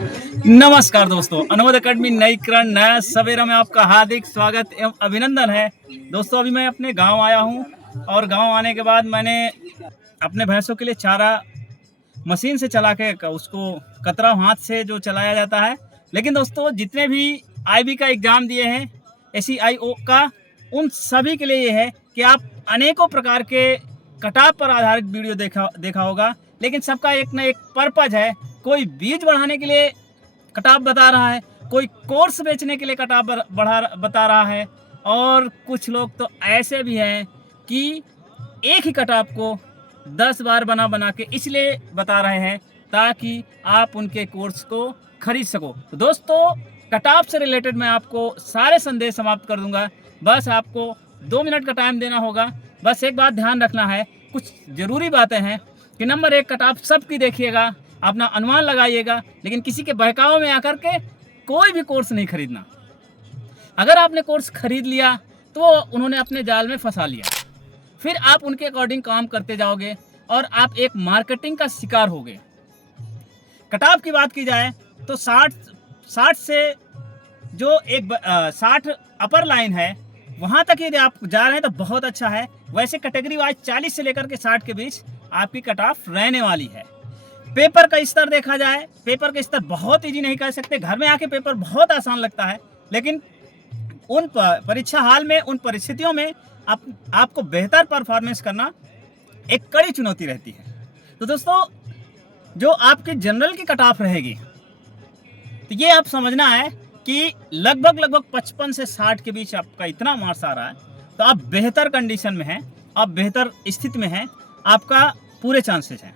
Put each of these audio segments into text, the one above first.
नमस्कार दोस्तों, अनोद अकेडमी नई किरण नया सवेरा में आपका हार्दिक स्वागत एवं अभिनंदन है। दोस्तों अभी मैं अपने गांव आया हूं और गांव आने के बाद मैंने अपने भैंसों के लिए चारा मशीन से चला के उसको कतरा हाथ से जो चलाया जाता है। लेकिन दोस्तों जितने भी आईबी का एग्जाम दिए हैं, एसईआईओ का, उन सभी के लिए ये है कि आप अनेकों प्रकार के कटाव पर आधारित वीडियो देखा होगा, लेकिन सबका एक ना एक पर्पज है। कोई बीज बढ़ाने के लिए कटाव बता रहा है, कोई कोर्स बेचने के लिए कटाव बता रहा है, और कुछ लोग तो ऐसे भी हैं कि एक ही कटाव को 10 बार बना के इसलिए बता रहे हैं ताकि आप उनके कोर्स को खरीद सको। तो दोस्तों कटाव से रिलेटेड मैं आपको सारे संदेश समाप्त कर दूंगा। बस आपको 2 मिनट का टाइम देना होगा। बस एक बात ध्यान रखना है, कुछ ज़रूरी बातें हैं कि नंबर 1, कटाव सबकी देखिएगा, अपना अनुमान लगाइएगा, लेकिन किसी के बहकावे में आकर के कोई भी कोर्स नहीं खरीदना। अगर आपने कोर्स खरीद लिया तो उन्होंने अपने जाल में फंसा लिया, फिर आप उनके अकॉर्डिंग काम करते जाओगे और आप एक मार्केटिंग का शिकार होगे। कटाव की बात की जाए तो 60 से जो एक 60 अपर लाइन है वहाँ तक यदि आप जा रहे हैं तो बहुत अच्छा है। वैसे कैटेगरी वाइज 40 से लेकर के 60 के बीच आपकी कटाव रहने वाली है। पेपर का स्तर देखा जाए, पेपर का स्तर बहुत इजी नहीं कह सकते, घर में आके पेपर बहुत आसान लगता है, लेकिन उन परीक्षा हाल में, उन परिस्थितियों में आपको बेहतर परफॉर्मेंस करना एक कड़ी चुनौती रहती है। तो दोस्तों जो आपकी जनरल की कटाव रहेगी तो ये आप समझना है कि लगभग 55 से 60 के बीच आपका इतना मार्क्स आ रहा है तो आप बेहतर कंडीशन में हैं, आप बेहतर स्थिति में हैं, आपका पूरे चांसेस हैं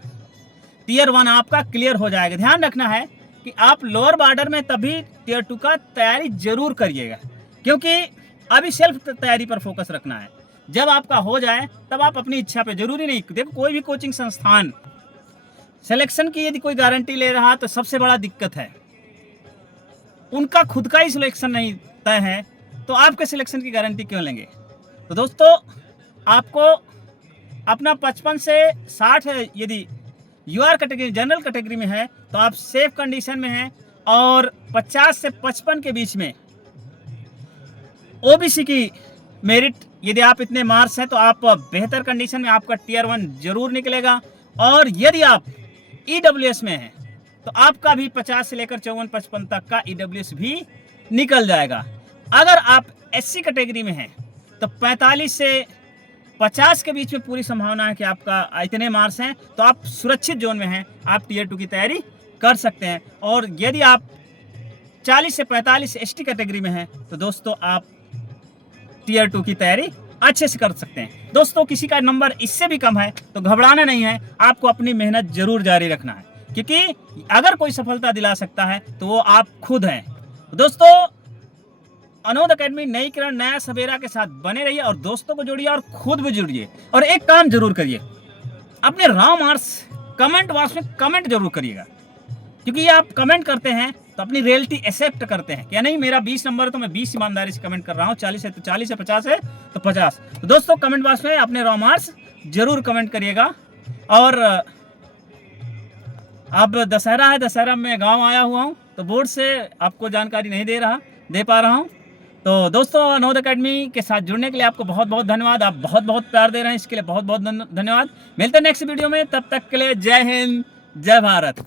टियर 1 आपका क्लियर हो जाएगा। ध्यान रखना है कि आप लोअर बॉर्डर में तभी टियर 2 का तैयारी जरूर करिएगा, क्योंकि अभी सेल्फ तैयारी पर फोकस रखना है। जब आपका हो जाए तब आप अपनी इच्छा पे, जरूरी नहीं, देखो कोई भी कोचिंग संस्थान सिलेक्शन की यदि कोई गारंटी ले रहा तो सबसे बड़ा दिक्कत है उनका खुद का ही सिलेक्शन नहीं तय है, तो आपके सिलेक्शन की गारंटी क्यों लेंगे। तो दोस्तों आपको अपना 55 से 60 है, यदि यूआर कैटेगरी जनरल कैटेगरी में है तो आप सेफ कंडीशन में हैं, और 50 से 55 के बीच में ओबीसी की मेरिट यदि आप इतने मार्क्स हैं तो आप बेहतर कंडीशन में, आपका टियर 1 जरूर निकलेगा। और यदि आप ईडब्ल्यूएस में हैं तो आपका भी 50 से लेकर 54-55 तक का ईडब्ल्यूएस भी निकल जाएगा। अगर आप एससी कैटेगरी में हैं तो 45 से 50 के बीच में पूरी संभावना है कि आपका इतने मार्क्स हैं, तो आप सुरक्षित जोन में हैं, आप टियर 2 की तैयारी कर सकते हैं। और यदि आप 40 से 45 एसटी कैटेगरी में हैं तो दोस्तों आप टियर 2 की तैयारी अच्छे से कर सकते हैं। दोस्तों किसी का नंबर इससे भी कम है तो घबराना नहीं है, आपको अपनी मेहनत जरूर जारी रखना है, क्योंकि अगर कोई सफलता दिला सकता है तो वो आप खुद हैं। दोस्तों अनोद अकेडमी नई किरण नया सवेरा के साथ बने रहिए और दोस्तों को जोड़िए और खुद भी जुड़िए। और एक काम जरूर करिए, अपने रॉ मार्क्स कमेंट बॉक्स में कमेंट जरूर करिएगा, क्योंकि ये आप कमेंट करते हैं तो अपनी रियलिटी एक्सेप्ट करते हैं क्या नहीं, मेरा 20 नंबर है तो मैं 20 ईमानदारी से कमेंट कर रहा हूँ, 40 है तो 40 है, 50 है तो 50। तो दोस्तों कमेंट बॉक्स में अपने रॉ मार्क्स जरूर कमेंट करिएगा। और अब दशहरा है, दशहरा में गांव आया हुआ हूं तो बोर्ड से आपको जानकारी नहीं दे पा रहा हूं। तो दोस्तों अनोद अकेडमी के साथ जुड़ने के लिए आपको बहुत बहुत धन्यवाद, आप बहुत बहुत प्यार दे रहे हैं, इसके लिए बहुत बहुत धन्यवाद। मिलते हैं नेक्स्ट वीडियो में, तब तक के लिए जय हिंद, जय भारत।